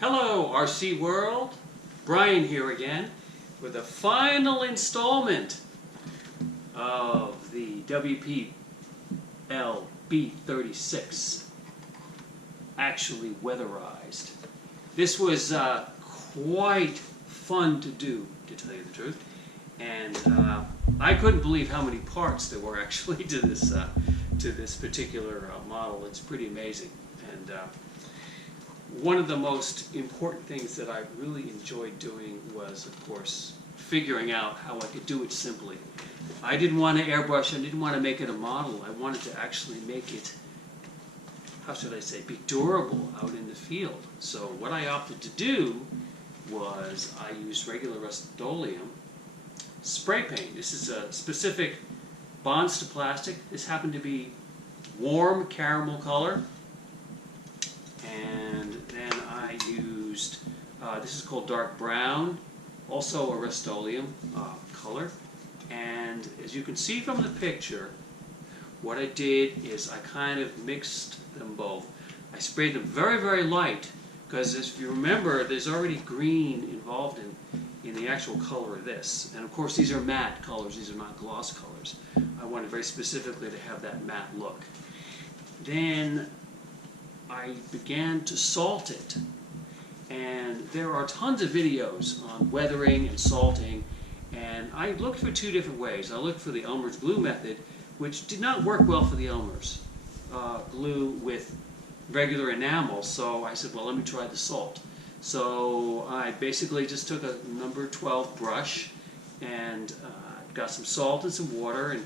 Hello RC World, Brian here again with a final installment of the WPL B36, actually weatherized. This was quite fun to do, to tell you the truth, and I couldn't believe how many parts there were actually to this particular model. It's pretty amazing. And one of the most important things that I really enjoyed doing was, of course, figuring out how I could do it simply. I didn't want to airbrush, I didn't want to make it a model. I wanted to actually make it, how should I say, be durable out in the field. So what I opted to do was I used regular RUST-OLEUM spray paint. This is a specific bonds to plastic. This happened to be warm caramel color. And then I used, this is called dark brown, also a RUST-OLEUM color. And as you can see from the picture, what I did is I kind of mixed them both. I sprayed them very, very light, because if you remember, there's already green involved in the actual color of this. And of course, these are matte colors, these are not gloss colors. I wanted very specifically to have that matte look. Then I began to salt it, and there are tons of videos on weathering and salting, and I looked for two different ways. I looked for the Elmer's glue method, which did not work well for the Elmer's glue with regular enamel, so I said, well, let me try the salt. So I basically just took a number 12 brush and got some salt and some water and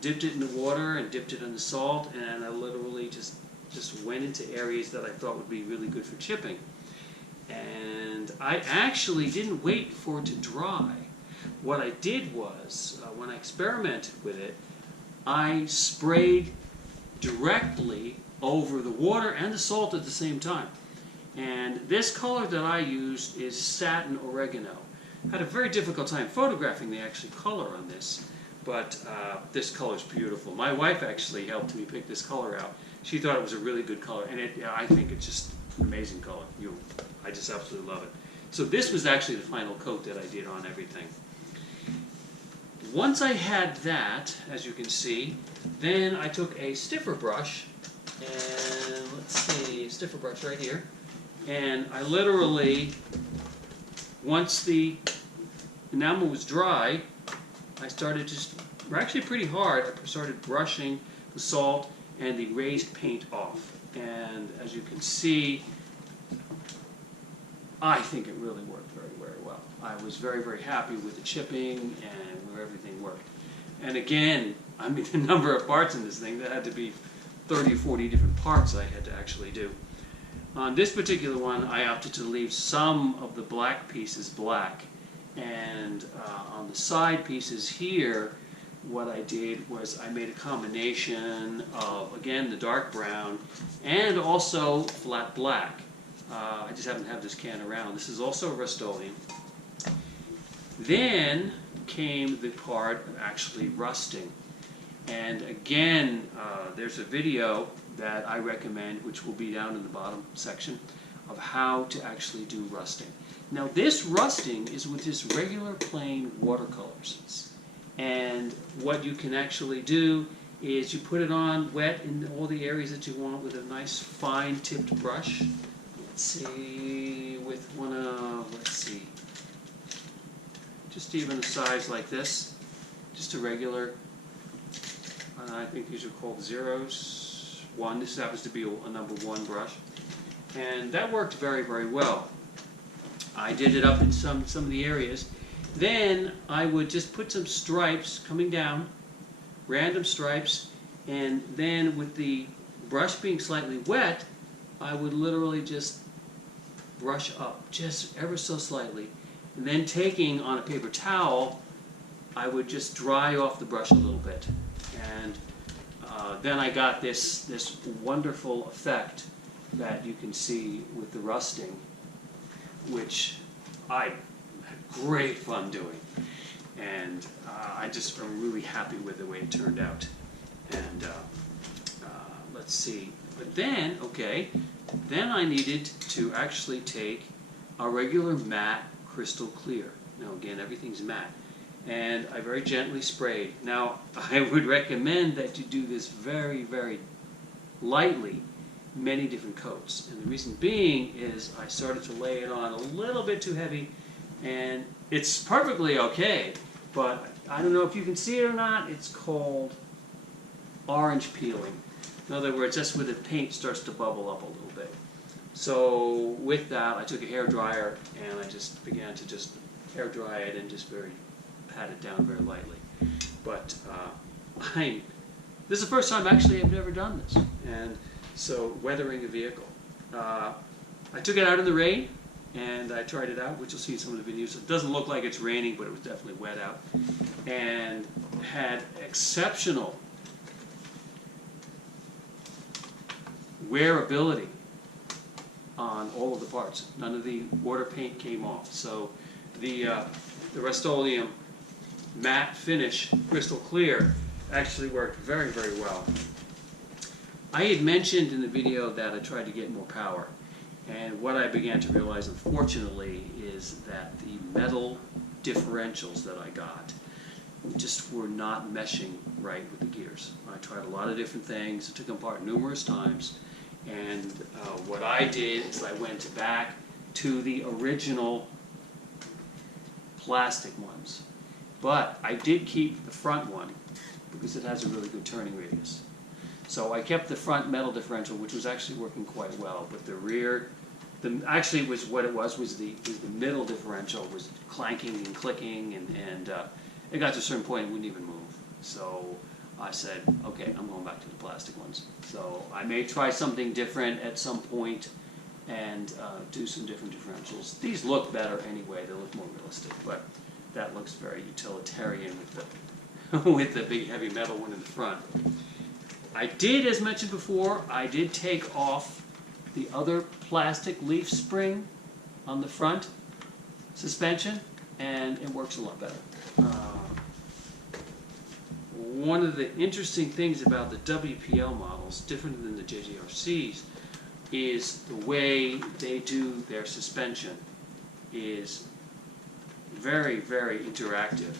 dipped it in the water and dipped it in the salt, and I literally just went into areas that I thought would be really good for chipping. And I actually didn't wait for it to dry. What I did was, when I experimented with it, I sprayed directly over the water and the salt at the same time. And this color that I used is Satin Oregano. I had a very difficult time photographing the actual color on this, but this color is beautiful. My wife actually helped me pick this color out. She thought it was a really good color, and I think it's just an amazing color. I just absolutely love it. So this was actually the final coat that I did on everything. Once I had that, as you can see, then I took a stiffer brush, and let's see, stiffer brush right here, and I literally once the enamel was dry, I started actually pretty hard, I started brushing the salt and the raised paint off. And as you can see, I think it really worked very, very well. I was very, very happy with the chipping and where everything worked. And again, I mean, the number of parts in this thing, that had to be 30 or 40 different parts I had to actually do. On this particular one, I opted to leave some of the black pieces black. And on the side pieces here, what I did was I made a combination of, again, the dark brown and also flat black. I just happen to have this can around. This is also RUST-OLEUM. Then came the part of actually rusting. And again, there's a video that I recommend, which will be down in the bottom section, of how to actually do rusting. Now this rusting is with just regular plain watercolors. And what you can actually do is you put it on wet in all the areas that you want with a nice fine tipped brush. Let's see, with one of, let's see, just even a size like this, just a regular, I think these are called zeros, 1, this happens to be a number 1 brush, and that worked very, very well. I did it up in some of the areas. Then I would just put some stripes coming down, random stripes, and then with the brush being slightly wet, I would literally just brush up, just ever so slightly. And then taking on a paper towel, I would just dry off the brush a little bit. And then I got this wonderful effect that you can see with the rusting, which I had great fun doing. And I just am really happy with the way it turned out. And let's see. But then, okay, then I needed to actually take a regular matte crystal clear. Now again, everything's matte. And I very gently sprayed. Now, I would recommend that you do this very, very lightly, many different coats. And the reason being is I started to lay it on a little bit too heavy, and it's perfectly okay, but I don't know if you can see it or not, it's called orange peeling. In other words, that's where the paint starts to bubble up a little bit. So with that, I took a hair dryer and I just began to just hair dry it and just pat it down very lightly. But this is the first time actually I've never done this. And so weathering a vehicle. I took it out in the rain and I tried it out, which you'll see in some of the videos. It doesn't look like it's raining, but it was definitely wet out. And had exceptional wearability on all of the parts. None of the water paint came off. So the RUST-OLEUM matte finish, crystal clear, actually worked very, very well. I had mentioned in the video that I tried to get more power. And what I began to realize, unfortunately, is that the metal differentials that I got just were not meshing right with the gears. I tried a lot of different things. I took them apart numerous times. And what I did is I went back to the original plastic ones. But I did keep the front one because it has a really good turning radius. So I kept the front metal differential, which was actually working quite well. But the rear, actually was what it was the middle differential was clanking and clicking, and it got to a certain point it wouldn't even move. So I said, okay, I'm going back to the plastic ones. So I may try something different at some point and do some different differentials. These look better anyway, they look more realistic, but that looks very utilitarian with the, with the big heavy metal one in the front. I did, as mentioned before, I did take off the other plastic leaf spring on the front suspension, and it works a lot better. One of the interesting things about the WPL models, different than the JGRCs, is the way they do their suspension is very, very interactive.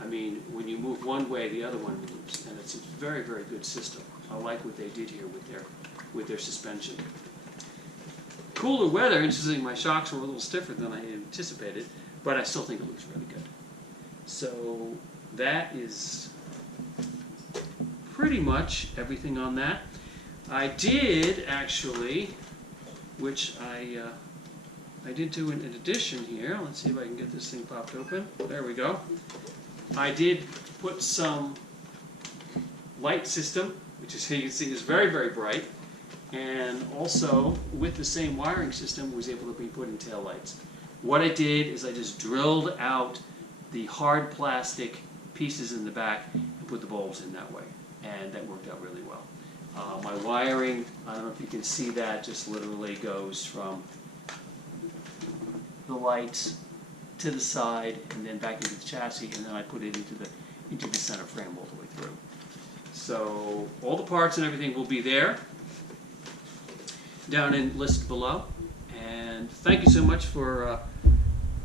I mean, when you move one way, the other one moves, and it's a very, very good system. I like what they did here with their suspension. cooler weather, interestingly, my shocks were a little stiffer than I anticipated, but I still think it looks really good. So that is pretty much everything on that. I did actually, which I did do an addition here. Let's see if I can get this thing popped open. There we go. I did put some light system, which is, you can see, is very, very bright. And also, with the same wiring system, was able to be put in tail lights. What I did is I just drilled out the hard plastic pieces in the back and put the bulbs in that way. And that worked out really well. My wiring, I don't know if you can see that, just literally goes from the lights to the side and then back into the chassis, and then I put it into the center frame all the way through. So all the parts and everything will be there, down in listed below. And thank you so much for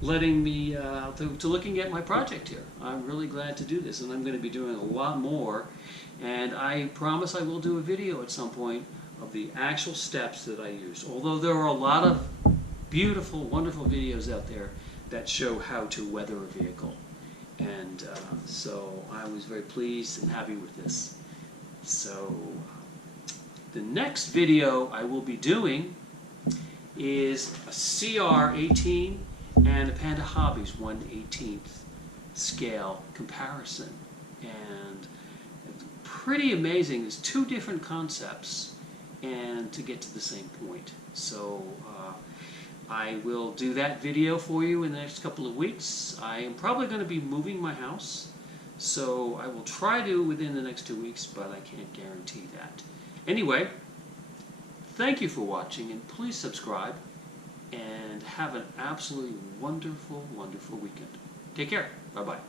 letting me to looking at my project here. I'm really glad to do this, and I'm going to be doing a lot more. And I promise I will do a video at some point of the actual steps that I used. Although there are a lot of beautiful, wonderful videos out there that show how to weather a vehicle. And so I was very pleased and happy with this. So the next video I will be doing is a CR18 and a Panda Hobbies 1/18 scale comparison. And it's pretty amazing. There's two different concepts and to get to the same point. So I will do that video for you in the next couple of weeks. I am probably going to be moving my house, so I will try to within the next 2 weeks, but I can't guarantee that. Anyway, thank you for watching, and please subscribe, and have an absolutely wonderful, wonderful weekend. Take care. Bye-bye.